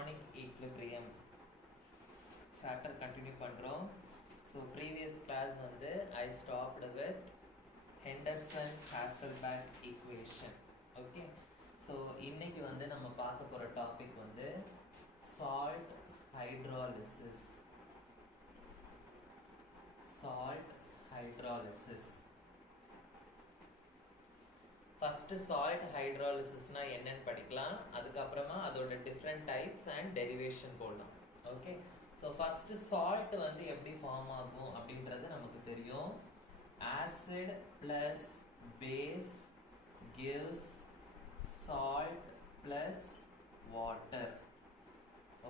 Ionic equilibrium chapter continue பண்றோம். So previous class வந்து I stopped with Henderson-Hasselbalch equation. Okay. So இன்னைக்கு வந்து நம்ம பார்க்க போற டாபிக் வந்து salt hydrolysis. Salt hydrolysis. First salt hydrolysis na என்னன்னு படிக்கலாம். அதுக்கு அப்புறமா அதோட different types and derivation போடலாம். Okay. So first salt வந்து எப்படி ஃபார்ம் ஆகும் அப்படின்றது நமக்கு தெரியும். Acid plus base gives salt plus water.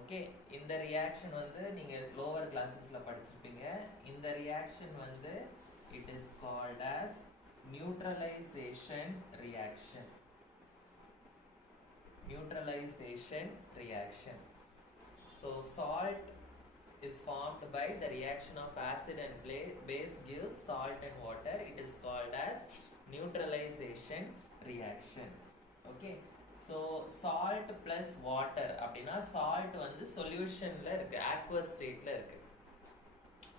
Okay. இந்த reaction வந்து நீங்க lower classesல படிச்சிருப்பீங்க. இந்த reaction வந்து it is called as neutralization reaction. Neutralization reaction. So salt is formed by the reaction of acid and base gives salt and water. It is called as neutralization reaction. Okay. So salt plus water அப்படினா salt வந்து solutionல இருக்கு, aqueous stateல இருக்கு.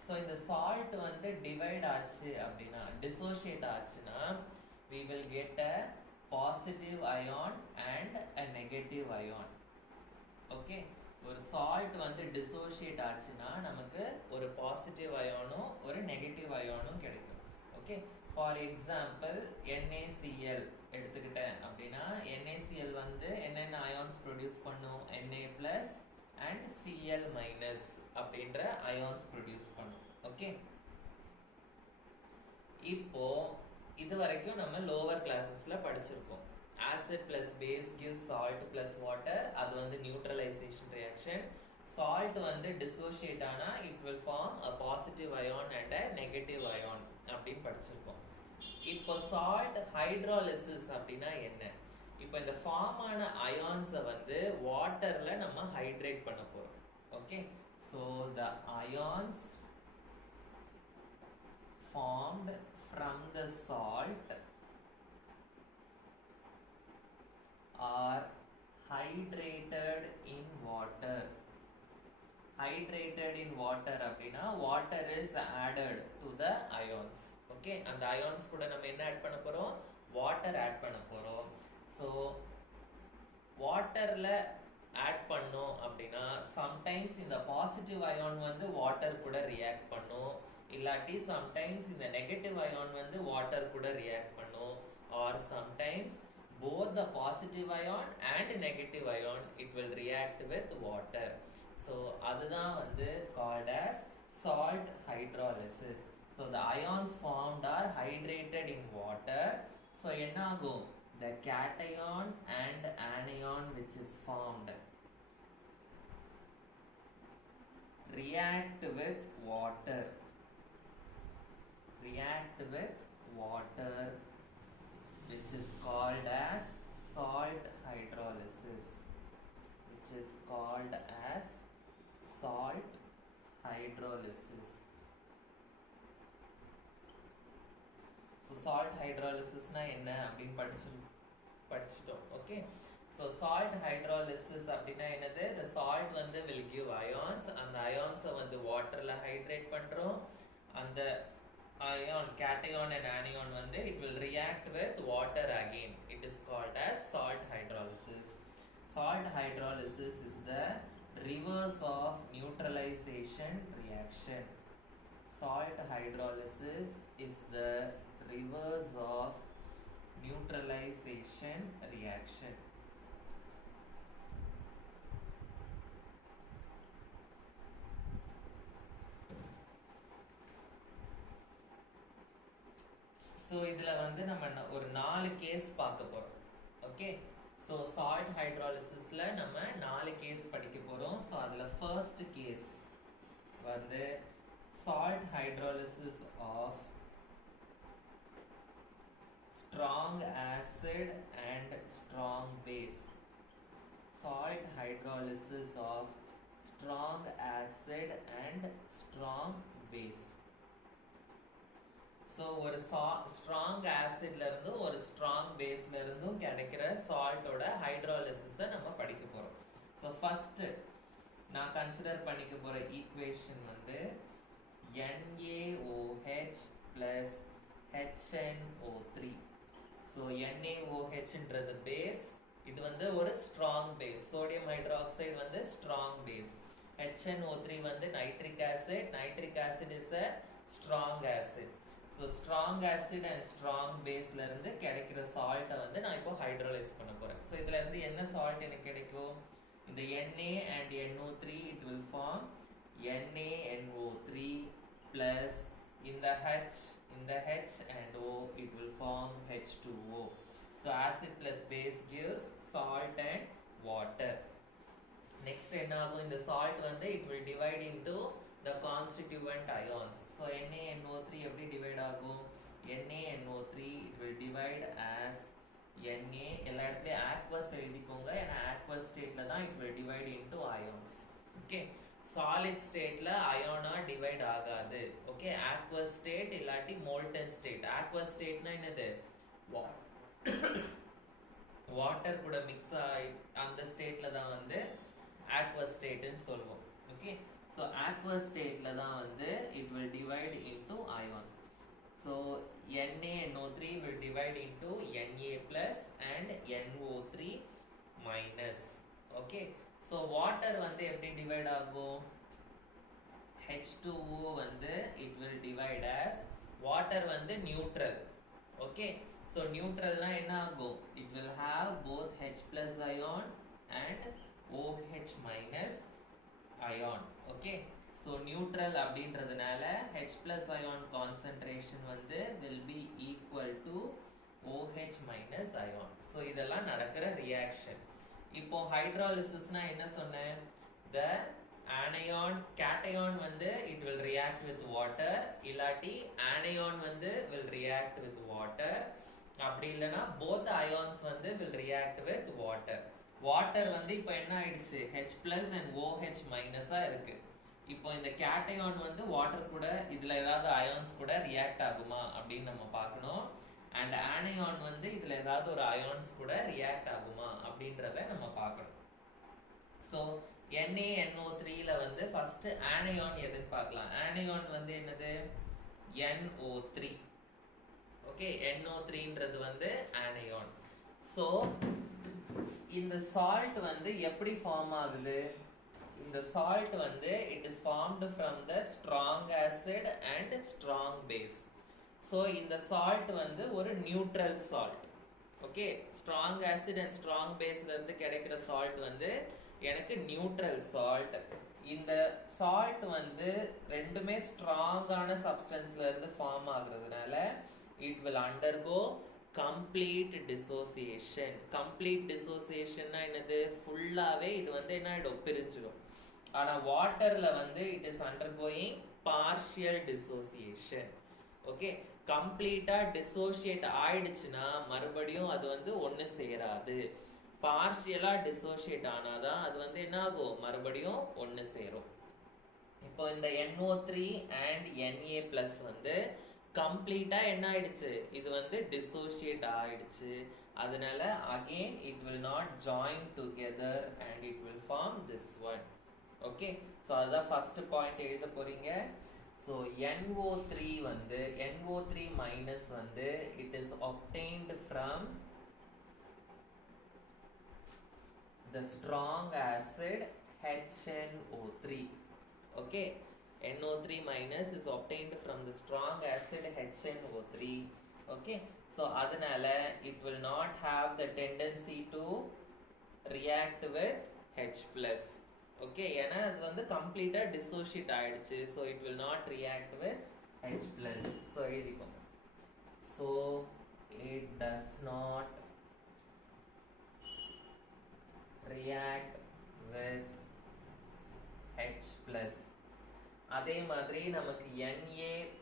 So இந்த salt வந்து divide ஆச்சு அப்படினா dissociate ஆச்சுனா we will get a positive ion and a negative ion. Okay. ஒரு salt வந்து dissociate ஆச்சுனா நமக்கு ஒரு positive ion-உம் ஒரு negative ion-உம் கிடைக்கும். Okay. For example NaCl எடுத்துக்கிட்டேன் அப்படினா NaCl வந்து என்னென்ன ions produce பண்ணும்? Na+ and Cl- அப்படின்ற ions produce பண்ணும். Okay. இப்போ இது வரைக்கும் நம்ம lower classesல படிச்சிருக்கோம். Acid plus base gives salt plus water. அது வந்து neutralization reaction. Salt வந்து dissociate ஆனா it will form a positive ion and a negative ion அப்படின்னு படிச்சிருக்கோம். இப்போ salt hydrolysis அப்படின்னா என்ன? இப்போ இந்த ஃபார்ம் ஆன ions வந்து வாட்டர்ல நம்ம ஹைட்ரேட் பண்ண போறோம். Okay. So the ions formed from the salt are hydrated in water. Hydrated in water அப்படினா water is added to the ions. Okay. அந்த ions கூட நம்ம என்ன ஆட் பண்ண போறோம்? water ஆட் பண்ண போறோம். So waterல ஆட் பண்ணோம் அப்படினா sometimes இந்த positive ion வந்து water கூட react பண்ணும், இல்லாட்டி sometimes இந்த negative ion வந்து water கூட react பண்ணும், or sometimes both the positive ion and negative ion it will react with water. So அதுதான் வந்து called as salt hydrolysis. So the ions formed are hydrated in water. So என்ன ஆகும்? The cation and anion which is formed react with water. React with water, which is called as salt hydrolysis. Which is called as salt hydrolysis. So salt hydrolysis na enna அப்படினு படிச்சிட்டோம். Okay. So salt hydrolysis அப்படினா என்னது? The salt வந்து will give ions. அந்த ions வந்து waterல hydrate பண்றோம். அந்த ion, cation and anion வந்து it will react with water again. It is called as salt hydrolysis. Salt hydrolysis is the reverse of neutralization reaction. Salt hydrolysis is the reverse of neutralization reaction. So இதுல வந்து நம்ம ஒரு 4 case பார்க்க போறோம். Okay. So salt hydrolysisல நம்ம 4 case படிக்க போறோம். So அதுல first case வந்து salt hydrolysis of strong acid and strong base. Salt hydrolysis of strong acid and strong base. So ஒரு strong acidல இருந்து ஒரு strong baseல இருந்தும் கிடைக்கிற saltோட hydrolysis நம்ம படிக்க போறோம். So ஃபர்ஸ்ட் நான் கன்சிடர் பண்ணிக்க போற ஈக்குவேஷன் வந்து NaOH plus HNO3. ஸோ NaOHன்றது பேஸ், இது வந்து ஒரு ஸ்ட்ராங் பேஸ். சோடியம் ஹைட்ராக்சைடு வந்து ஸ்ட்ராங் பேஸ். HNO3 வந்து nitric acid. Nitric acid is a strong acid. So strong acid and strong பேஸ்ல இருந்து கிடைக்கிற சால்ட்டை வந்து நான் இப்போ ஹைட்ரோலைஸ் பண்ண போறேன். ஸோ இதுல இருந்து என்ன சால்ட் எனக்கு கிடைக்கும்? இந்த Na and NO3 it will form NaNO3 plus in the H and O it will form H2O. So acid plus base gives salt and water. Next என்ன ஆகும்? இந்த salt வந்து it will divide into the constituent ions. So NaNO3 எப்படி divide ஆகும்? NaNO3 it will divide as Na. எல்லா இடத்துலயும் aqueous எழுதிக்கோங்க, ஏன்னா aqueous stateல தான் it will divide into ions. Okay, solid stateல iona divide ஆகாது. Okay, aqueous state இல்லாட்டி molten state. aqueous stateனா என்னது? water கூட mix ஆகி அந்த ஸ்டேட்ல தான் வந்து aqueous state ன்னு சொல்லுவோம். Okay, so aqueous stateல தான் வந்து it will divide into ions. So NaNO3 will divide into Na plus and NO3 minus. Okay, so water வந்து எப்படி divide ஆகும்? H2O வந்து it will divide as, water வந்து neutral. Okay, so neutral na என்ன ஆகும்? It will have both H plus ion and OH minus ion. Okay, so neutral அப்படின்றதுனால H plus ion concentration வந்து will be equal to OH minus ion. So இதெல்லாம் நடக்கிற reaction. இப்போ ஹைட்ராலிசிஸ்னா என்ன சொன்னேன்? The anion cation வந்து it will react with water, இல்லாட்டி anion வந்து will react with water, அப்படி இல்லனா both ions வந்து will react with water. water வந்து இப்போ என்ன ஆயிடுச்சு? H plus and OH minus ஆ இருக்கு. இப்போ இந்த cation வந்து water கூட இதுல ஏதாவது ions கூட react ஆகுமா அப்படின்னு நம்ம பார்க்கணும். and anion வந்து இதுல ஏதாவது ஒரு ions கூட react ஆகுமா அப்படின்றத நம்ம பார்க்கணும். so NaNO3 ல வந்து first anion எதுன்னு பார்க்கலாம். anion வந்து என்னது? NO3. okay, NO3ன்றது வந்து anion. so இந்த salt வந்து எப்படி ஃபார்ம் ஆகுது? இந்த salt வந்து it is formed from the strong acid and strong base. so இந்த salt வந்து ஒரு neutral salt. okay, strong acid and strong base ல இருந்து கிடைக்கிற salt வந்து எனக்கு neutral salt. இந்த salt வந்து ரெண்டுமே ஸ்ட்ராங்கான சப்ஸ்டன்ஸ்ல இருந்து form ஆகுறதுனால it will undergo complete dissociation. complete dissociation னா என்னது? ஃபுல்லாவே இது வந்து என்ன ஆயிடும்? பிரிஞ்சிடும். ஆனா வாட்டர்ல வந்து it is undergoing partial dissociation. okay, கம்ப்ளீட்டா dissociate ஆயிடுச்சுன்னா மறுபடியும் அது வந்து ஒண்ணு சேராது. பார்ஷியலா dissociate ஆனாதான் அது வந்து என்ன ஆகும்? மறுபடியும் ஒண்ணு சேரும். இப்போ இந்த NO3 and Na+ வந்து கம்ப்ளீட்டா என்ன ஆயிடுச்சு? இது வந்து dissociate ஆயிடுச்சு. அதனால again it will not join together and it will form this one. okay, so அதான் first point எழுத போறீங்க. so NO3 வந்து NO3 minus வந்து it is obtained from the strong acid HNO3. okay, NO3 minus is obtained from the strong acid HNO3. okay, so அதனால it will not have the tendency to react with H plus. okay, ஏன்னா அது வந்து கம்ப்ளீட்டா dissociate ஆயிடுச்சு. so it will not react with H plus. so எழுதிக்கோங்க. so it does not react with H plus. அதே மாதிரி நமக்கு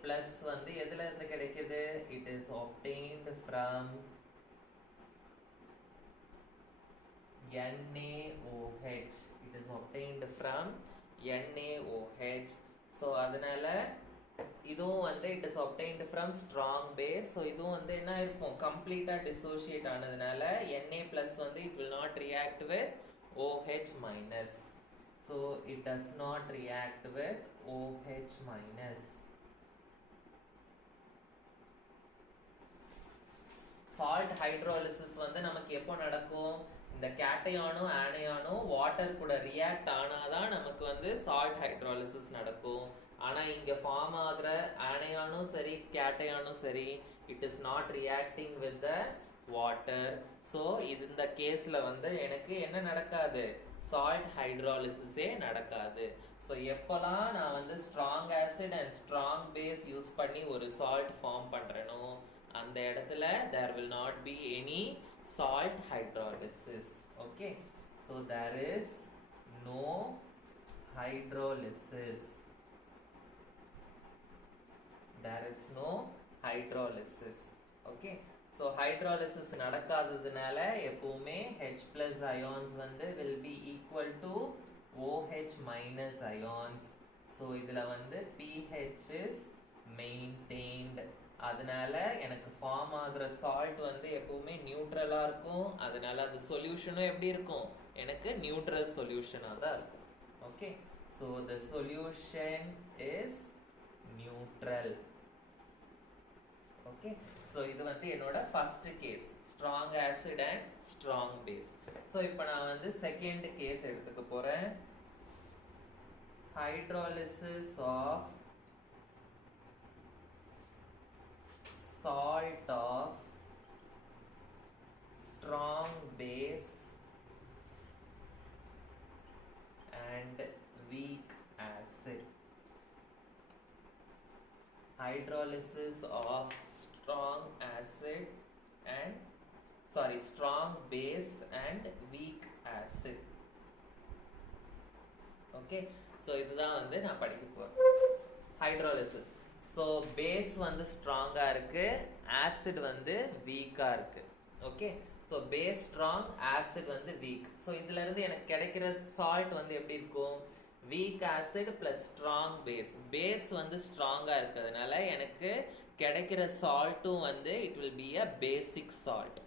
Na+ வந்து எதுல இருந்து கிடைக்குது? it is obtained from NaOH. it is obtained from NaOH. so அதனால இதுவும் வந்து it is obtained from strong base. so இதுவும் வந்து என்ன இருக்கும்? கம்ப்ளீட்டா dissociate ஆனதுனால Na+ வந்து it will not react with OH minus. So it does not react with OH minus. Salt hydrolysis வந்து நமக்கு எப்போ நடக்கும்? இந்த கேட்டையானும் ஆனையானும் வாட்டர் கூட ரியாக்ட் ஆனாதான் நமக்கு வந்து சால்ட் ஹைட்ராலிசிஸ் நடக்கும். ஆனா இங்க ஃபார்ம் ஆகுற ஆனையானும் சரி கேட்டையானும் சரி it is not reacting with the water. So இந்த கேஸ்ல வந்து எனக்கு என்ன நடக்காது? சால்ட் ஹைட்ராலிசிஸே நடக்காது. ஸோ எப்போலாம் நான் வந்து strong acid and strong base use பண்ணி ஒரு சால்ட் ஃபார்ம் பண்றேனோ அந்த இடத்துல there will not be any salt hydrolysis. Okay, so there is no hydrolysis. There is no hydrolysis. Okay, so hydrolysis நடக்காததுனால எப்பவுமே H plus ions வந்து will be equal to OH minus ions. So இதுல வந்து pH is maintained. அதனால எனக்கு form ஆகுற salt வந்து எப்பவுமே நியூட்ரலா இருக்கும். அதனால அந்த சொல்யூஷனும் எப்படி இருக்கும்? எனக்கு நியூட்ரல் சொல்யூஷனா தான் இருக்கும். Okay, so the solution is neutral. Okay, so இது வந்து என்னோட first case, strong acid and strong base. So இப்போ நான் வந்து செகண்ட் கேஸ் எடுத்துக்க போறேன். Hydrolysis of salt of strong base and weak acid. Hydrolysis of strong acid and strong base and weak acid. Okay, so இதுதான் வந்து நான் படிக்க போறேன். Hydrolysis. ஸோ பேஸ் வந்து ஸ்ட்ராங்கா இருக்கு, ஆசிட் வந்து வீக்கா இருக்கு. Okay, so base strong, acid வந்து வீக். ஸோ இதுல இருந்து எனக்கு கிடைக்கிற சால்ட் வந்து எப்படி இருக்கும்? Weak acid plus strong base. Base வந்து ஸ்ட்ராங்கா இருக்கிறதுனால எனக்கு கிடைக்கிற சால்ட்டும் வந்து it will be a basic salt.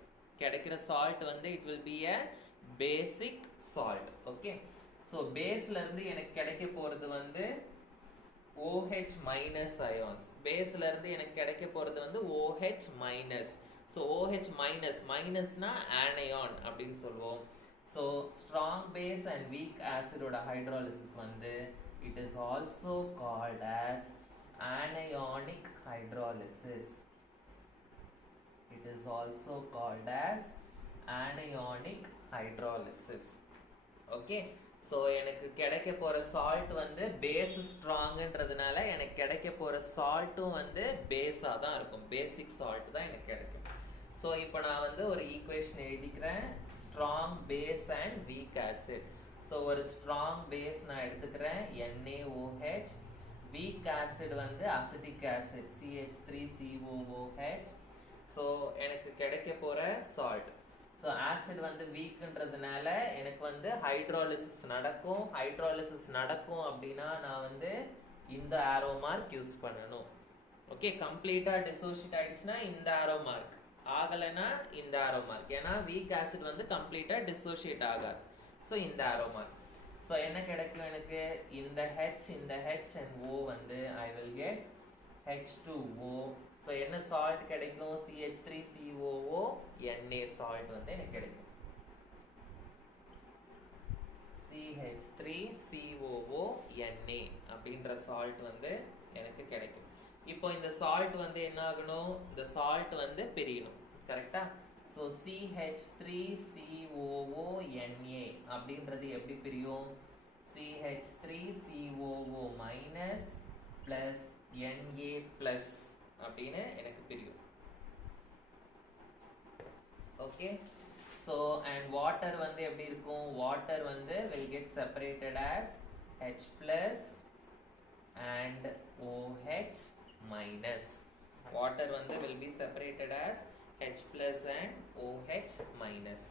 கிடைக்கிற சால்ட் வந்து it will be a basic salt. Okay, so பேஸ்ல இருந்து எனக்கு கிடைக்க போறது வந்து OH minus ions. பேஸ்ல இருந்து எனக்கு கிடைக்க போறது வந்து OH minus. So OH minus, மைனஸ்னா anion அப்படின்னு சொல்லுவோம். So strong base and weak ஆசிடோட ஹைட்ராலிசிஸ் வந்து it is also called as anionic hydrolysis. It is also called as anionic hydrolysis. Okay, so எனக்கு கிடைக்க போற சால்ட் வந்து பேஸ் ஸ்ட்ராங்ன்றதுனால எனக்கு கிடைக்க போற சால்ட்டும் வந்து பேஸா தான் இருக்கும். பேசிக் சால்ட் தான் எனக்கு கிடைக்கும். ஸோ இப்போ நான் வந்து ஒரு ஈக்குவேஷன் எழுதிக்கிறேன், strong base and weak acid. So ஒரு ஸ்ட்ராங் பேஸ் நான் எடுத்துக்கிறேன் NaOH, வீக் ஆசிட் வந்து அசிட்டிக் ஆசிட் CH3COOH. ஸோ எனக்கு கிடைக்க போற சால்ட். ஸோ ஆசிட் வந்து வீக்ன்றதுனால எனக்கு வந்து ஹைட்ராலிசிஸ் நடக்கும். ஹைட்ராலிசிஸ் நடக்கும் அப்படின்னா நான் வந்து இந்த ஆரோ மார்க் யூஸ் பண்ணணும். ஓகே, கம்ப்ளீட்டா டிசோசியேட் ஆயிடுச்சுன்னா இந்த ஆரோ மார்க், ஆகலைன்னா இந்த ஆரோ மார்க். ஏன்னா வீக் ஆசிட் வந்து கம்ப்ளீட்டா டிசோசியேட் ஆகாது. ஸோ இந்த ஆரோ மார்க். ஸோ என்ன கிடைக்கும் எனக்கு? இந்த H, இந்த H and O வந்து I will get H2O. So என்ன சால்ட் கிடைக்கும்? CH3COO Na சால்ட் வந்து எனக்கு கிடைக்கும். CH3COO Na அப்படின்ற சால்ட் வந்து எனக்கு கிடைக்கும். இப்போ இந்த சால்ட் வந்து என்ன ஆகணும்? இந்த சால்ட் வந்து பிரியணும். கரெக்டா? ஸோ CH3COO Na அப்படின்றது எப்படி பிரியும்? CH3COO minus plus Na plus அப்படின்னு எனக்கு பிரியும். ஓகே, ஸோ அண்ட் வாட்டர் வந்து எப்படி இருக்கும்? வாட்டர் வந்து will get separated as H plus and OH minus. Water வந்து will be separated as H plus and OH minus.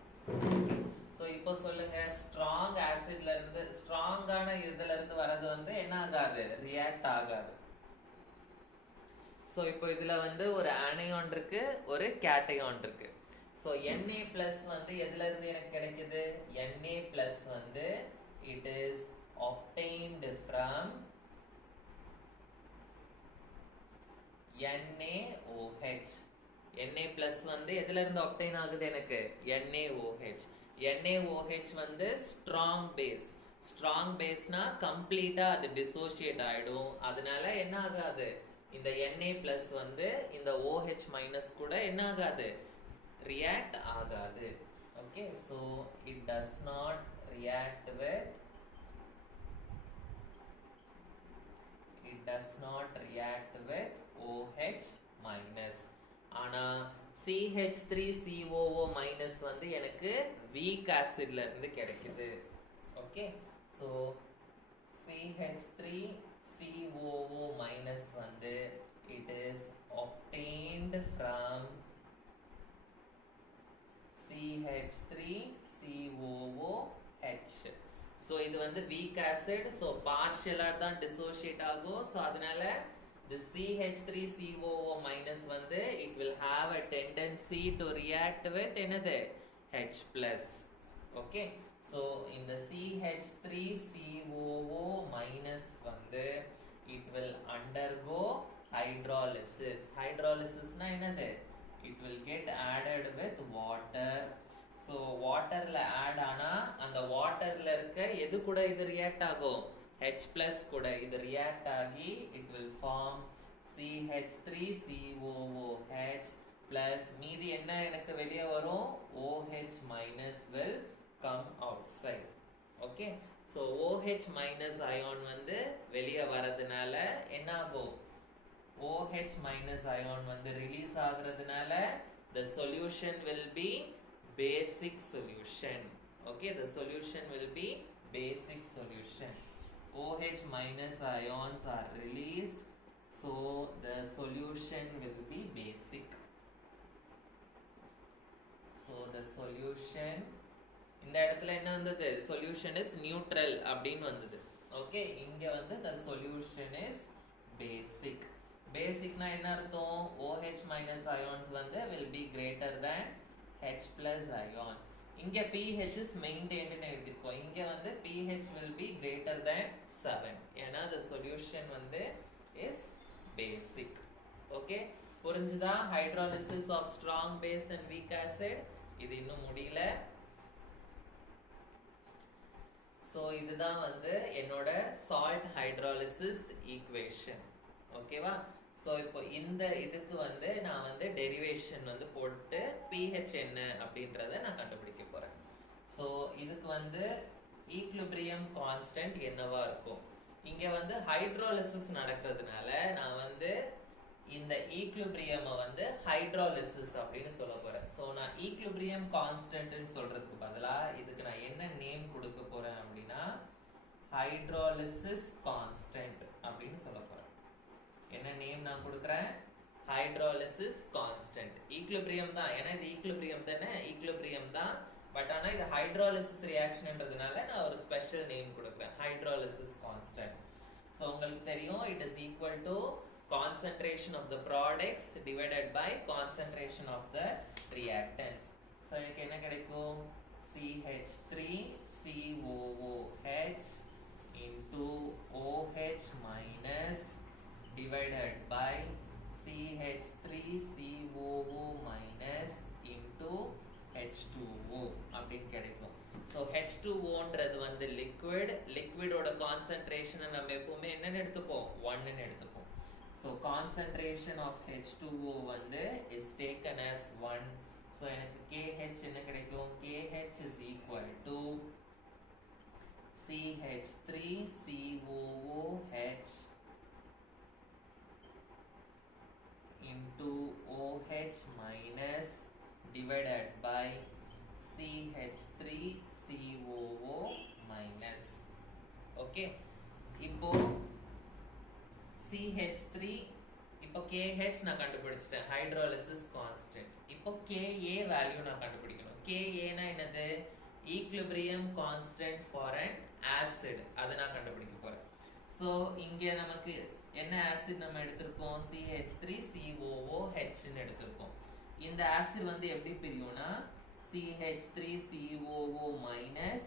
So இப்போ சொல்லுங்க, ஸ்ட்ராங் ஆசிட்ல இருந்து ஸ்ட்ராங்கான இதுல இருந்து வரது வந்து என்ன ஆகாது? ரியாக்ட் ஆகாது. ஸோ இப்போ இதுல வந்து ஒரு ஆனையான் இருக்கு, ஒரு கேட்டையான் இருக்கு. So Na plus வந்து எதுல இருந்து எனக்கு கிடைக்குது? Na plus வந்து it is obtained from NaOH. Na plus வந்து எதுல இருந்து obtain ஆகுது எனக்கு? NaOH. NaOH வந்து strong base. Strong base னா கம்ப்ளீட்டா அது dissociate ஆயிடும். அதனால என்ன ஆகாது? இந்த Na plus வந்து இந்த OH minus கூட என்ன ஆகாது? React ஆகாது. Okay, so it does not react with OH minus. ஆனா CH3COO minus வந்து எனக்கு weak acidல இருந்து கிடைக்குது. Okay, so CH3COO minus வந்து it is obtained from CH3COOH. So இது வந்து weak acid, so partial தான் dissociate ஆகும். So அதனால the CH3COO minus வந்து it will have a tendency to react with என்னது? H plus. Okay, so இந்த CH3COO minus வந்து it will undergo hydrolysis. Hydrolysis னா என்னது? It will get added with water. So waterல add ஆனா அந்த waterல இருக்க எது கூட இது react ஆகும்? H plus கூட இது react ஆகி it will form CH3COOH plus மீதி என்ன எனக்கு வெளியே வரும்? OH minus will come outside. Okay, so OH minus ion வந்து வெளியே வரதுனால என்ன ஆகும்? OH minus ion வந்து release ஆகுறதுனால the solution will be basic solution. Okay, the solution will be basic solution. OH minus ions are released, so the solution will be basic. So the solution இந்த இடத்துல என்ன வந்தது? Solution is neutral அப்படின்னு வந்தது. Okay, இங்க வந்து the solution is basic. Basic na என்ன அர்த்தம்? OH minus ions வந்து will be greater than H plus ions. இங்க pH is maintained னு எழுதிருக்கோம். இங்க வந்து pH will be greater than 7. ஏன்னா the solution வந்து is basic. Okay, புரிஞ்சுதா? Hydrolysis of strong base and weak acid. இது இன்னும் முடியல. So இதுதான் வந்து என்னோட salt hydrolysis equation. ஓகேவா? ஸோ இப்போ இந்த இதுக்கு வந்து நான் வந்து டெரிவேஷன் வந்து போட்டு pH என்ன அப்படின்றத நான் கண்டுபிடிக்க போறேன். ஸோ இதுக்கு வந்து ஈக்லிபிரியம் கான்ஸ்டன்ட் என்னவா இருக்கும்? இங்க வந்து ஹைட்ரோலிசிஸ் நடக்கிறதுனால நான் வந்து இந்த ஈக்லிபிரியமை வந்து ஹைட்ரோலிசிஸ் அப்படின்னு சொல்ல போறேன். ஸோ நான் ஈக்லிபிரியம் கான்ஸ்டன்ட்னு சொல்றதுக்கு பதிலா இதுக்கு நான் என்ன நேம் கொடுக்க போறேன் அப்படின்னா ஹைட்ரோலிசிஸ் கான்ஸ்டன்ட் அப்படின்னு சொல்ல போறேன். என்ன நேம் நான் கொடுக்குறேன்? Hydrolysis constant. ஈக்லிபிரியம் தான், ஏன்னா இது ஈக்லிபிரியம் தானே, ஈக்லிபிரியம் தான். பட் ஆனால் இது ஹைட்ரோலிசிஸ் ரியாக்ஷன்ன்றதுனால நான் ஒரு ஸ்பெஷல் நேம் கொடுக்குறேன், ஹைட்ரோலிசிஸ் கான்ஸ்டன்ட். ஸோ உங்களுக்கு தெரியும், it is equal to concentration of the products divided by concentration of the reactants. So எனக்கு என்ன கிடைக்கும்? CH3COOH into OH minus divided by CH3COO minus into H2O அப்படின்னு கிடைக்கும். So H2Oன்றது வந்து liquidோட concentration நம்ம எப்பவுமே என்னன்னு எடுத்துப்போம்? 1ன்னு எடுத்துப்போம். So concentration of H2O வந்து is taken as 1. So எனக்கு KH என்ன கிடைக்கும்? KH is equal to CH3COOH into OH minus divided by CH3COO minus. Okay, இப்போ CH3 இப்போ KH நான் கண்டுபிடிச்சிட்டேன், ஹைட்ரோலிசிஸ் கான்ஸ்டன்ட். இப்போ KA வேல்யூ நான் கண்டுபிடிக்கணும். KA னா என்னது? Equilibrium constant for an acid. அதை நான் கண்டுபிடிக்க போறேன். ஸோ இங்க நமக்கு என்ன ஆசிட் நம்ம எடுத்திருக்கோம்? CH3COOH ன்னு எடுத்திருக்கோம். இந்த ஆசிட் வந்து எப்படி பிரியும்னா CH3COO minus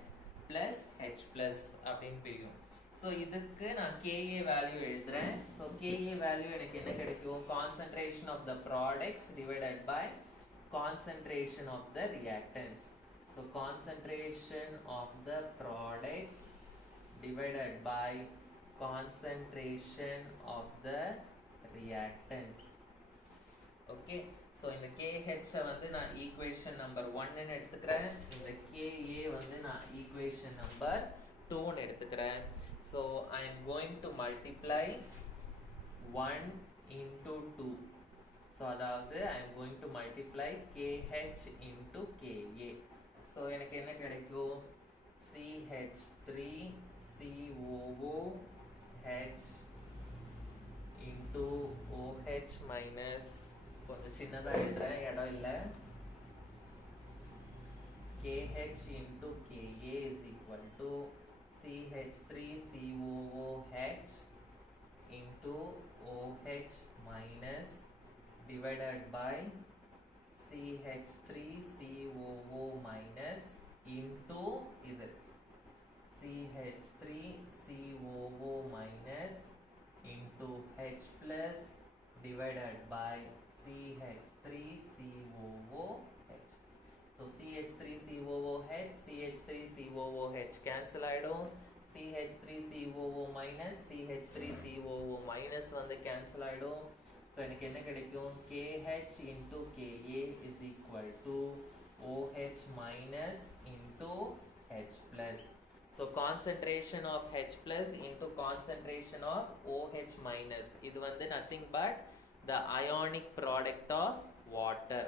plus H plus அப்படின்னு பிரியும். ஸோ இதுக்கு நான் Ka வேல்யூ எழுதுறேன். ஸோ Ka வேல்யூ எனக்கு என்ன கிடைக்கும்? Concentration of the products divided by concentration of the reactants. So concentration of the products divided by concentration of the reactants. Okay, so இந்த KH வந்து நான் equation number 1 ன்னு எடுத்துக்கிறேன். இந்த Ka வந்து நான் equation number 2 ன்னு எடுத்துக்கிறேன். So I am going to multiply 1 into 2. So அதாவது I am going to multiply KH into Ka. So எனக்கு என்ன கிடைக்கும்? CH3COOH into OH minus கொஞ்சம் சின்னதா எழுதுறேன், இடம் இல்ல. KH into Ka is equal to CH3COOH into OH minus divided by CH3COO minus into இது CH3COO minus into H plus divided by CH3COOH. So CH3COOH, CH3COOH cancel ஆயிடும். CH3COO minus CH3COO minus வந்து cancel ஆயிடும். So எனக்கு என்ன கிடைக்கும்? KH into Ka is equal to OH minus into H plus. So concentration of H plus into concentration of OH minus. இது வந்து nothing but the ionic product of water.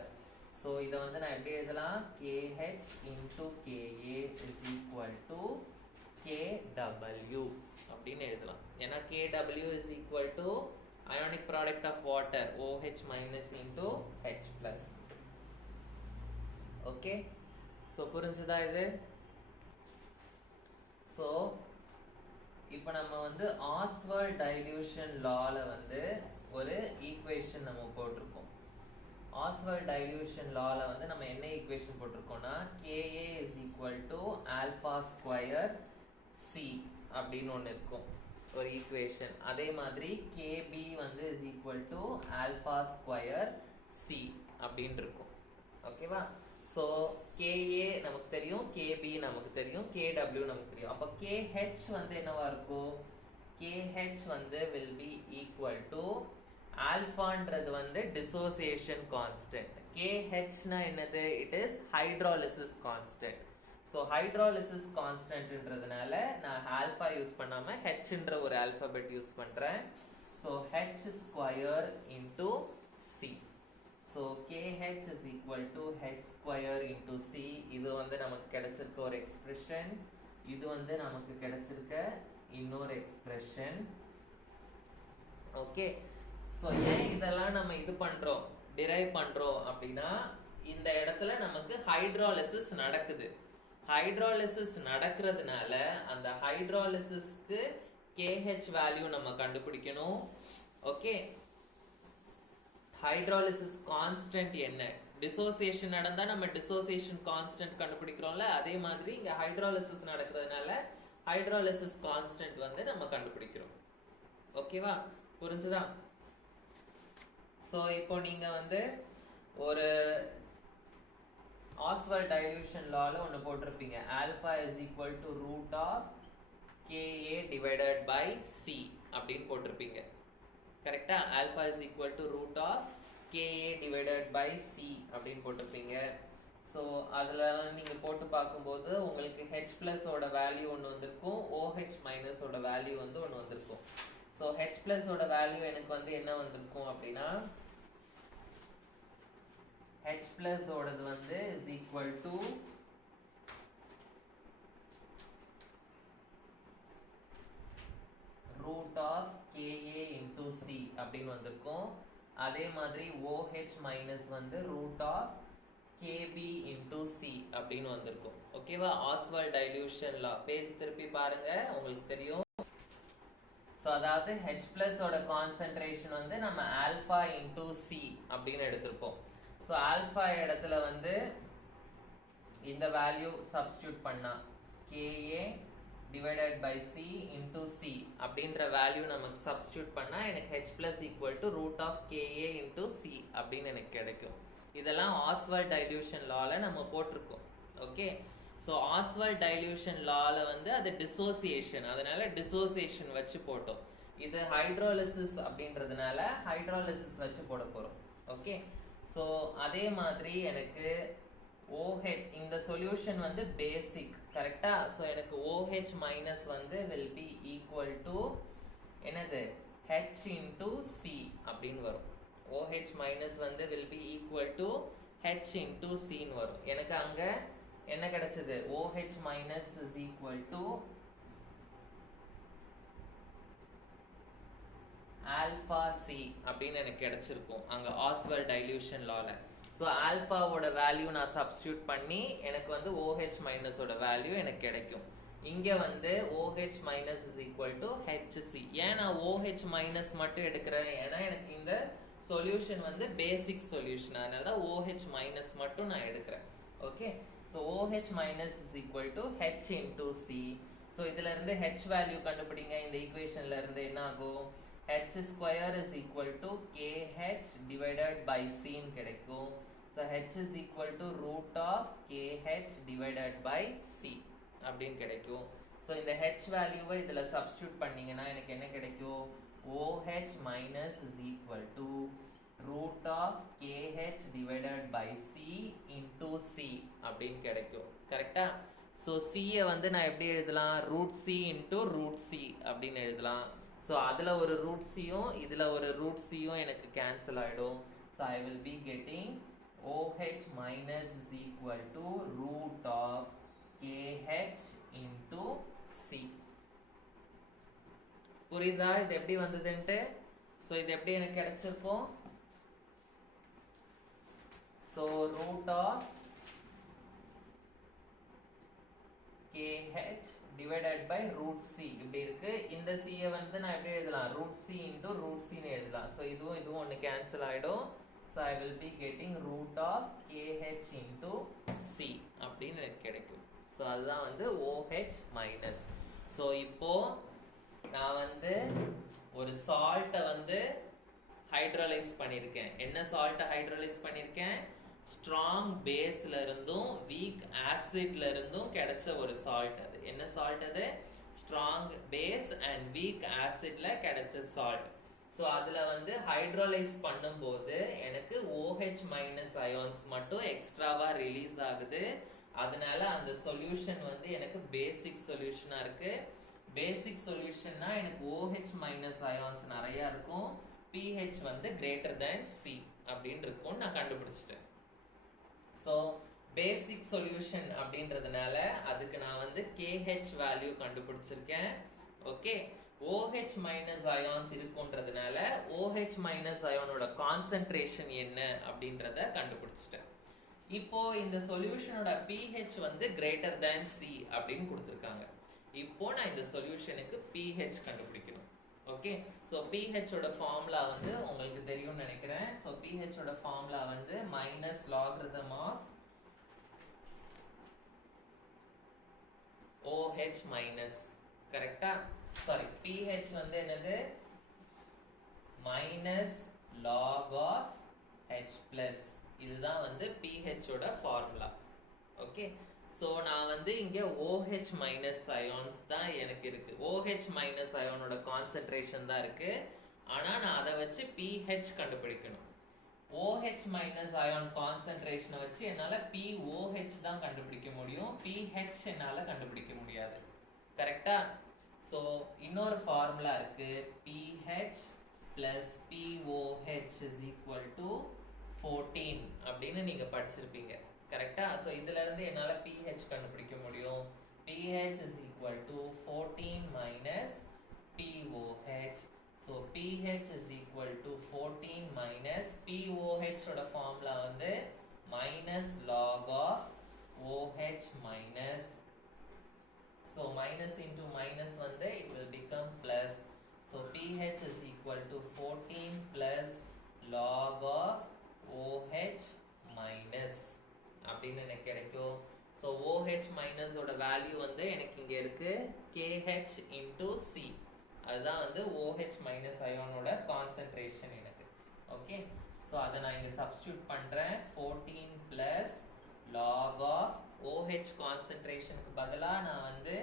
So இதை வந்து நான் எப்படி எழுதலாம்? KH into Ka is equal to KW அப்படின்னு எழுதலாம். ஏன்னா KW is equal to ionic product of water OH minus into H plus. Okay, so புரிஞ்சுதா இது? So இப்போ நம்ம வந்து ஆஸ்வால்ட் டைல்யூஷன் லால வந்து ஒரு ஈக்குவேஷன் நம்ம போட்டிருக்கோம். ஆஸ்வால்ட் டைல்யூஷன் லால வந்து நம்ம என்ன equation போட்டிருக்கோம்னா Ka is equal to alpha square C அப்படின்னு ஒன்று இருக்கும் ஒரு ஈக்குவேஷன். அதே மாதிரி Kb வந்து is equal to alpha square C அப்படின்னு இருக்கும். ஓகேவா? ஸோ Ka நமக்கு தெரியும், Kb நமக்கு தெரியும், Kw நமக்கு தெரியும். அப்போ KH வந்து என்னவா இருக்கும்? KH வந்து will be equal to ஆல்பான்றது வந்து dissociation constant. KH னா என்னது? It is hydrolysis constant. So hydrolysis constantன்றதுனால நான் ஆல்பா யூஸ் பண்ணாம Hன்ற ஒரு ஆல்பபெட் யூஸ் பண்றேன். So H square into C. So KH is equal to H square into C. இது வந்து நமக்கு கிடைச்சிருக்க ஒரு எக்ஸ்பிரஷன். இது வந்து நமக்கு கிடைச்சிருக்க இன்னொரு எக்ஸ்பிரஷன். ஓகே, ஸோ ஏன் இதெல்லாம் நம்ம இது பண்றோம், டிரைவ் பண்றோம் அப்படின்னா இந்த இடத்துல நமக்கு ஹைட்ராலிசிஸ் நடக்குது. ஹைட்ராலிசிஸ் நடக்கிறதுனால அந்த ஹைட்ராலிசிஸ்க்கு KH வேல்யூ நம்ம கண்டுபிடிக்கணும். ஓகே, ஹைட்ராலிசிஸ் கான்ஸ்டன்ட் என்ன? டிசோசியேஷன் நடந்தா நம்ம டிசோசியேஷன் கான்ஸ்டன்ட் கண்டுபிடிக்கிறோம்ல, அதே மாதிரி இங்க ஹைட்ராலிசிஸ் நடக்கிறதுனால ஹைட்ராலிசிஸ் கான்ஸ்டன்ட் வந்து நம்ம கண்டுபிடிக்கிறோம். ஓகேவா? புரிஞ்சுதா? ஸோ இப்போ நீங்க வந்து ஒரு ஆஸ்வால்ட் டைல்யூஷன் லால ஒன்று போட்டிருப்பீங்க, alpha is equal to root of Ka divided by C அப்படின்னு போட்டிருப்பீங்க. கரெக்டா? Alpha is equal to root of Ka divided by C அப்படின்னு போட்டிருப்பீங்க. ஸோ அதில் நீங்கள் போட்டு பார்க்கும்போது உங்களுக்கு H பிளஸோட வேல்யூ ஒன்று வந்திருக்கும், OH மைனஸோட வேல்யூ வந்து ஒன்று வந்திருக்கும். ஸோ H பிளஸோட வேல்யூ எனக்கு வந்து என்ன வந்திருக்கும் அப்படின்னா H பிளஸோடது வந்து is equal to root of Ka into C அப்படின்னு வந்திருக்கும். அதே மாதிரி OH மைனஸ் வந்து root of Kb into C அப்படின்னு வந்திருக்கும். ஓகேவா? ஆஸ்வால்ட் டைல்யூஷன் லா பேஜ் திருப்பி பாருங்க, உங்களுக்கு தெரியும். ஸோ அதாவது H பிளஸோட கான்சென்ட்ரேஷன் வந்து நம்ம ஆல்பா இன்டூ C அப்படின்னு எடுத்திருப்போம். ஸோ ஆல்ஃபா இடத்துல வந்து இந்த வேல்யூ சப்ஸ்டியூட் பண்ணா KA divided by C into C அப்படின்ற வேல்யூ நமக்கு சப்ஸ்டியூட் பண்ணா எனக்கு H plus equal to root of KA into C அப்படின்னு எனக்கு கிடைக்கும். இதெல்லாம் ஆஸ்வால்ட் டைல்யூஷன் லால நம்ம போட்டிருக்கோம். ஓகே, ஸோ ஆஸ்வால்ட் டைல்யூஷன் லால வந்து அது டிசோசியேஷன், அதனால டிசோசியேஷன் வச்சு போட்டோம். இது ஹைட்ரோலிசிஸ் அப்படின்றதுனால ஹைட்ரோலிசிஸ் வச்சு போட போறோம். ஓகே, ஸோ அதே மாதிரி எனக்கு OH இந்த சொல்யூஷன் வந்து பேசிக் கரெக்டா. ஸோ எனக்கு OH மைனஸ் வந்து will be equal to என்னது H into C அப்படின்னு வரும். OH மைனஸ் வந்து will be equal to H into C ன்னு வரும். எனக்கு அங்க என்ன கிடைச்சது? OH minus is equal to alpha C அப்படின்னு எனக்கு கிடைச்சிருக்கும் அங்க ஆஸ்வால்ட் டைல்யூஷன் லால. ஸோ ஆல்ஃபாவோட வேல்யூ நான் சப்ஸ்டியூட் பண்ணி எனக்கு வந்து OH மைனஸோட வேல்யூ எனக்கு கிடைக்கும். இங்க வந்து OH minus is equal to HC. ஏன் நான் OH மைனஸ் மட்டும் எடுக்கிறேன்? ஏன்னா எனக்கு இந்த சொல்யூஷன் வந்து பேசிக் சொல்யூஷன், அதனால தான் OH மைனஸ் மட்டும் நான் எடுக்கிறேன். Okay, so OH minus is equal to H into C. So இதுல இருந்து H வேல்யூ கண்டுபிடிங்க. இந்த ஈக்குவேஷன்ல இருந்து என்ன ஆகும்? H square is equal to KH divided by C ன்னு கிடைக்கும். So H is equal to root of KH divided by C அப்படின்னு கிடைக்கும். So இந்த H வேல்யூவை இதுல சப்ஸ்டியூட் பண்ணீங்கன்னா எனக்கு என்ன கிடைக்கும்? OH minus is equal to root of KH divided by C into C அப்படின்னு கிடைக்கும். கரெக்டா? So C வந்து நான் எப்படி எழுதலாம்? root C into root C அப்படின்னு எழுதலாம். ஸோ அதில் ஒரு ரூட் சியும் இதில் ஒரு ரூட் சியும் எனக்கு கேன்சல் ஆகிடும். So I will be getting OH minus is equal to root of KH into C. புரியுதா இது எப்படி வந்ததுன்ட்டு? ஸோ இது எப்படி எனக்கு கிடைச்சிருக்கும்? So root of KH divided by root C இப்படி இருக்கு. இந்த C வந்து நான் எப்படி எழுதலாம்? root C into root C ன்னு எழுதலாம். ஸோ இதுவும் ஒன்று கேன்சல் ஆகிடும். So I will be getting root of KH into C அப்படின்னு எனக்கு கிடைக்கும். ஸோ அதுதான் வந்து OH மைனஸ். ஸோ இப்போ நான் வந்து ஒரு சால்ட்டை வந்து ஹைட்ரோலைஸ் பண்ணியிருக்கேன். என்ன சால்ட்டை ஹைட்ரோலைஸ் பண்ணியிருக்கேன்? ஸ்ட்ராங் பேஸ்ல இருந்தும் வீக் ஆசிட்ல இருந்தும் கிடைச்ச ஒரு சால்ட். அது என்ன சால்ட்? அது ஸ்ட்ராங் பேஸ் அண்ட் வீக் ஆசிட்ல கிடைச்ச சால்ட். ஸோ அதுல வந்து ஹைட்ரோலைஸ் பண்ணும்போது எனக்கு OH மைனஸ் அயான்ஸ் மட்டும் எக்ஸ்ட்ராவா ரிலீஸ் ஆகுது. அதனால அந்த சொல்யூஷன் வந்து எனக்கு பேசிக் சொல்யூஷனா இருக்கு. பேசிக் சொல்யூஷன்னா எனக்கு OH மைனஸ் அயான்ஸ் நிறைய இருக்கும், pH வந்து கிரேட்டர் தேன் C அப்படின்னு இருக்கும் நான் கண்டுபிடிச்சிட்டேன். ஸோ பேசிக் சொல்யூஷன் அப்படின்றதுனால அதுக்கு நான் வந்து KH வேல்யூ கண்டுபிடிச்சிருக்கேன். ஓகே, OH மைனஸ் அயான்ஸ் இருக்குன்றதுனால OH மைனஸ் அயானோட கான்சென்ட்ரேஷன் என்ன அப்படின்றத கண்டுபிடிச்சிட்டேன். இப்போ இந்த சொல்யூஷனோட pH வந்து கிரேட்டர் தேன் C அப்படின்னு கொடுத்துருக்காங்க. இப்போ நான் இந்த சொல்யூஷனுக்கு pH கண்டுபிடிக்கணும். ஓகே, ஸோ pH ஓட ஃபார்முலா வந்து உங்களுக்கு தெரியும்னு நினைக்கிறேன். ஸோ pH ஓட ஃபார்முலா வந்து minus logarithm of OH minus. கரெக்டா? சாரி, pH வந்து என்னது? Minus log of H plus. இதுதான் வந்து pH ஓட ஃபார்முலா. ஓகே, ஸோ நான் வந்து இங்கே OH மைனஸ் அயான்ஸ் தான் எனக்கு இருக்கு. OH மைனஸ் அயானோட கான்சென்ட்ரேஷன் தான் இருக்கு. ஆனால் நான் அதை வச்சு pH கண்டுபிடிக்கணும். OH மைனஸ் அயான் கான்சென்ட்ரேஷனை வச்சு என்னால் POH தான் கண்டுபிடிக்க முடியும், pH என்னால் கண்டுபிடிக்க முடியாது. கரெக்டா? ஸோ இன்னொரு ஃபார்முலா இருக்கு, pH plus POH is equal to 14 அப்படின்னு நீங்கள் படிச்சிருப்பீங்க. கரெக்டா? ஸோ இதுல இருந்து என்னால் pH கண்டுபிடிக்க முடியும். pH is equal to 14 minus POH. So pH is equal to 14 minus POH ஓட ஃபார்முலா வந்து minus log of OH minus. So minus into minus வந்து it will become plus. So pH is equal to 14 plus log of OH அப்படின்னு எனக்கு கிடைக்கும். So OH minus ஓட value வந்து எனக்கு இங்க இருக்கு KH into C. அதுதான் வந்து OH மைனஸ் அயானோட கான்சென்ட்ரேஷன் எனக்கு. ஓகே, ஸோ அதை நான் இங்க சப்ஸ்டியூட் பண்றேன். 14 plus log of OH கான்சென்ட்ரேஷனுக்கு பதிலா நான் வந்து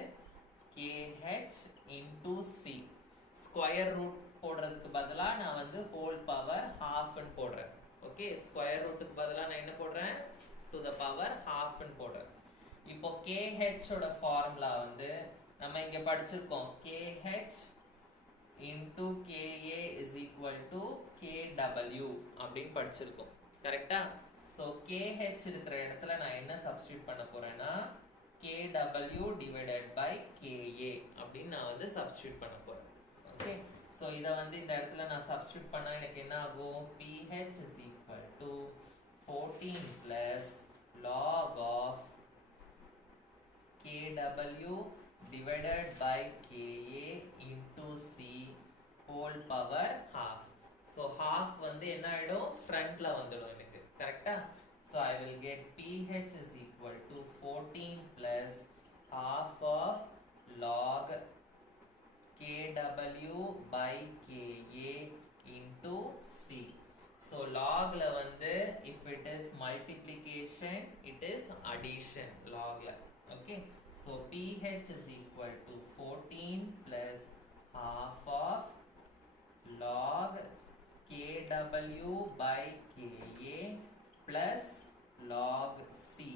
KH into C. Square root போடுறதுக்கு பதிலா நான் வந்து ஹோல் பவர் ஹாஃப்னு போடுறேன். ஓகே, ஸ்கொயர் ரூட்டுக்கு பதிலா நான் என்ன போடுறேன்? டு த பவர் ஹாஃப்னு போடுறேன். இப்போ KH ஓட ஃபார்முலா வந்து நம்ம இங்க படிச்சிருக்கோம். KH into KA is equal to KW அப்படின்னு படிச்சிருக்கோம். கரெக்டா? ஸோ KH இருக்கிற இடத்துல நான் என்ன சப்ஸ்டியூட் பண்ண போறேன்னா KW divided by KA அப்படின்னு நான் வந்து சப்ஸ்டியூட் பண்ண போறேன். ஓகே, ஸோ இதை வந்து இந்த இடத்துல நான் சப்ஸ்டியூட் பண்ணா எனக்கு என்ன ஆகும்? PH is equal to 14 plus log of KW divided by KA into C whole power half. So half வந்து என்ன ஆயிடும்? ஃப்ரண்ட்ல வந்துடும் எனக்கு. கரெக்டா? So I will get PH is equal to 14 plus half of log KW by KA into C. So logல வந்து if it is multiplication, it is addition logல. Okay, so PH is equal to 14 plus half of log KW by KA plus log C.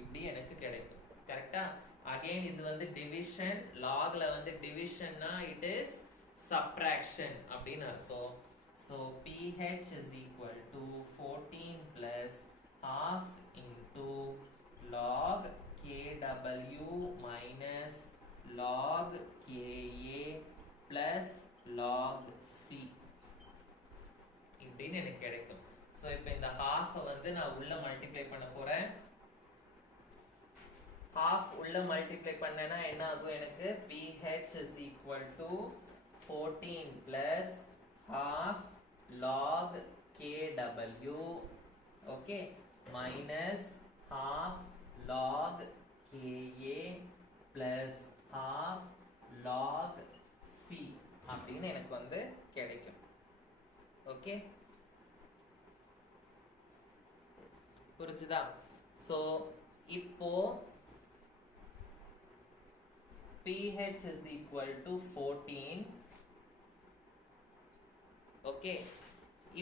இப்படி எனக்கு கிடைக்கும். கரெக்டா? Again இது வந்து division. லாக்ல வந்து டிவிஷன்னா it is subtraction அப்படின்னு அர்த்தம். So PH is equal to 14 plus half into log KW minus log KA plus log C இப்படின்னு எனக்கு கிடைக்கும். ஸோ இப்போ இந்த ஹாஃபை வந்து நான் உள்ள மல்டிப்ளை பண்ண போறேன். half உள்ள மல்டிப்ளை பண்ணேன்னா என்ன ஆகும்? எனக்கு PH is equal to 14 plus half log KW, okay, minus half log KA plus half log C அப்படின்னு எனக்கு வந்து கிடைக்கும். ஓகே, புரிஞ்சுதா? ஸோ இப்போ PH is equal to 14. Okay,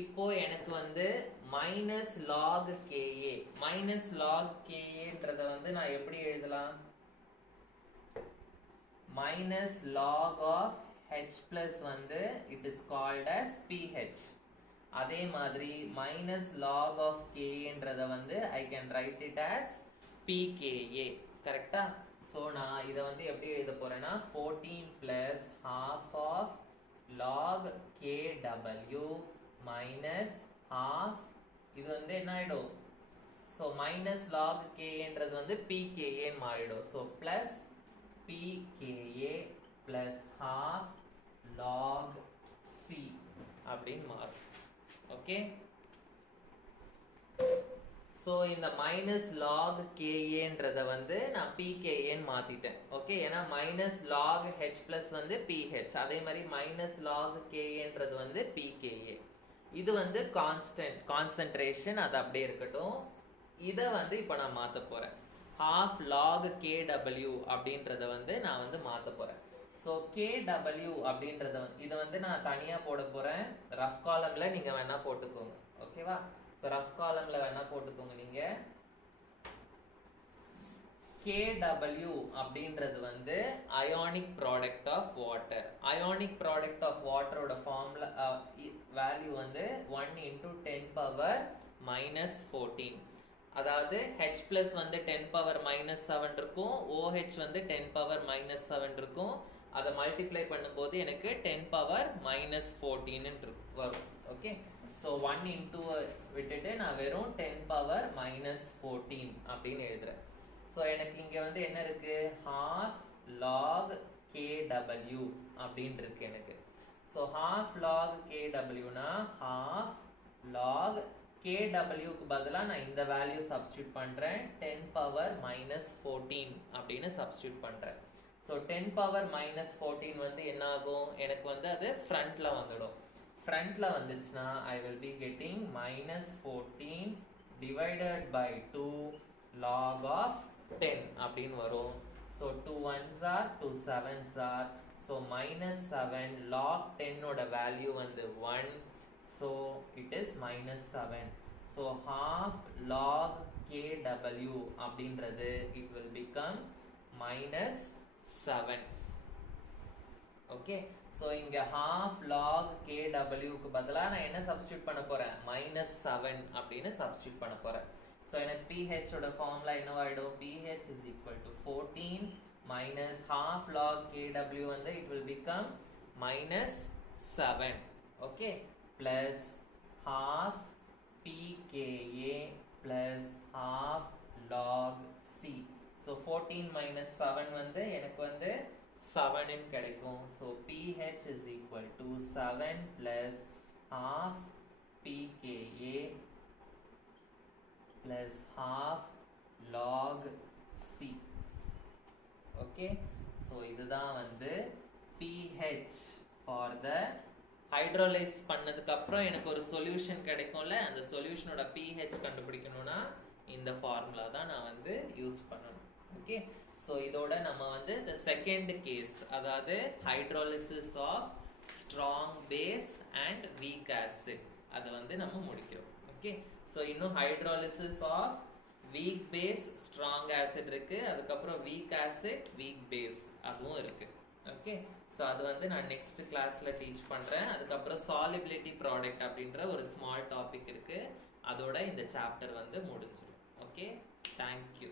இப்போ எனக்கு வந்து minus log KA. minus log KAன்றத வந்து நான் எப்படி எழுதலாம்? minus log of H plus வந்து it is called as PH. அதே மாதிரி minus log of KAன்றத வந்து I can write it as PKA. கரெக்டா? ஸோ நான் இதை வந்து எப்படி எழுத போறேன்னா 14 plus half of log KW minus half, இது வந்து என்ன ஆயிடும்? ஸோ minus log KAன்றது வந்து PKA மாறிடும். So plus PKA plus half log C அப்படின்னு மாறும். ஓகே, ஸோ இந்த மைனஸ் லாக் KAன்றத வந்து நான் PKA மாத்திட்டேன். ஓகே, ஏன்னா மைனஸ் லாக் H பிளஸ் வந்து PH, அதே மாதிரி மைனஸ் லாக் KAன்றது வந்து PKA. இது வந்து கான்ஸ்டன்ட் கான்சென்ட்ரேஷன், அது அப்படியே இருக்கட்டும். இதை வந்து இப்போ நான் மாற்ற போறேன். half log KW அப்படின்றத வந்து நான் வந்து மாற்ற போறேன். ஸோ KW அப்படின்றத இதை வந்து நான் தனியா போட போறேன். ரஃப் காலம்ல நீங்க வேணா போட்டுக்கோங்க. ஓகேவா? ஸோ ரஃப் காலம்ல வேணா போட்டுக்கோங்க நீங்க. KW அப்படின்றது வந்து ionic product of water. Ionic product of வாட்டரோட ஃபார்முலா வேல்யூ வந்து 1 into 10 power minus 14. அதாவது H பிளஸ் வந்து 10 power minus 7 இருக்கும், OH வந்து 10 power minus 7 இருக்கும். அதை மல்டிப்ளை பண்ணும்போது எனக்கு 10 power minus 14 வரும். ஓகே, ஸோ 1 into விட்டுட்டு நான் வெறும் 10 power minus 14 அப்படின்னு எழுதுறேன். ஸோ எனக்கு இங்க வந்து என்ன இருக்கு? half log KW அப்படின்னு இருக்கு எனக்கு. ஸோ half log KW னா half log kW க்கு பதிலா நான் இந்த வேல்யூ சப்ஸ்டிட்யூட் பண்றேன் 10 பவர் மைனஸ் 14 அப்படின்னு சப்ஸ்டிட்யூட் பண்றேன். ஸோ 10 பவர் மைனஸ் 14 வந்து என்ன ஆகும், எனக்கு வந்து அது ஃப்ரண்ட்ல வந்துடும். ஃப்ரண்ட்ல வந்துச்சுன்னா I will be getting minus 14 divided by 2 log of 10 அப்படின்னு வரும். So 2 1s are 2 7s are, so minus 7 log 10 ஓட வேல்யூ வந்து 1. So it is minus 7. So half log kW அப்படின்றது it will become minus 7. Okay. So இங்க half log kW க்கு பதிலா நான் என்ன சப்ஸ்டிட்யூட் பண்ண போறேன், minus 7 அப்படின்னு சப்ஸ்டிட்யூட் பண்ண போறேன். So எனக்கு pH ஓட formula என்னவாயிடும், pH is equal to 14 minus half log kW வந்து it will become minus 7. Okay. Plus half pKa plus half log C. So 14 minus 7 வந்து எனக்கு வந்து 7 ன்னு கிடைக்கும். So pH is equal to 7 plus half pKa plus half log C. Okay. So இதுதான் வந்து pH for the hydrolyse பண்ணதுக்கு அப்புறம் எனக்கு ஒரு சொல்யூஷன் கிடைக்கும்ல, அந்த சொல்யூஷனோட pH கண்டுபிடிக்கணும்னா இந்த ஃபார்முலா தான் நான் வந்து யூஸ் பண்ணணும். ஓகே. ஸோ இதோட நம்ம வந்து the செகண்ட் கேஸ், அதாவது hydrolysis of strong base and weak acid, அதை வந்து நம்ம முடிக்கிறோம். ஓகே. ஸோ இன்னும் hydrolysis of weak base strong acid இருக்கு, அதுக்கப்புறம் வீக் ஆசிட் வீக் பேஸ் அதுவும் இருக்கு. ஓகே. ஸோ அது வந்து நான் நெக்ஸ்ட் கிளாஸில் டீச் பண்ணுறேன். அதுக்கப்புறம் சாலிபிலிட்டி ப்ராடக்ட் அப்படின்ற ஒரு ஸ்மால் டாபிக் இருக்குது, அதோட இந்த சாப்டர் வந்து முடிஞ்சிடும். Okay, thank you.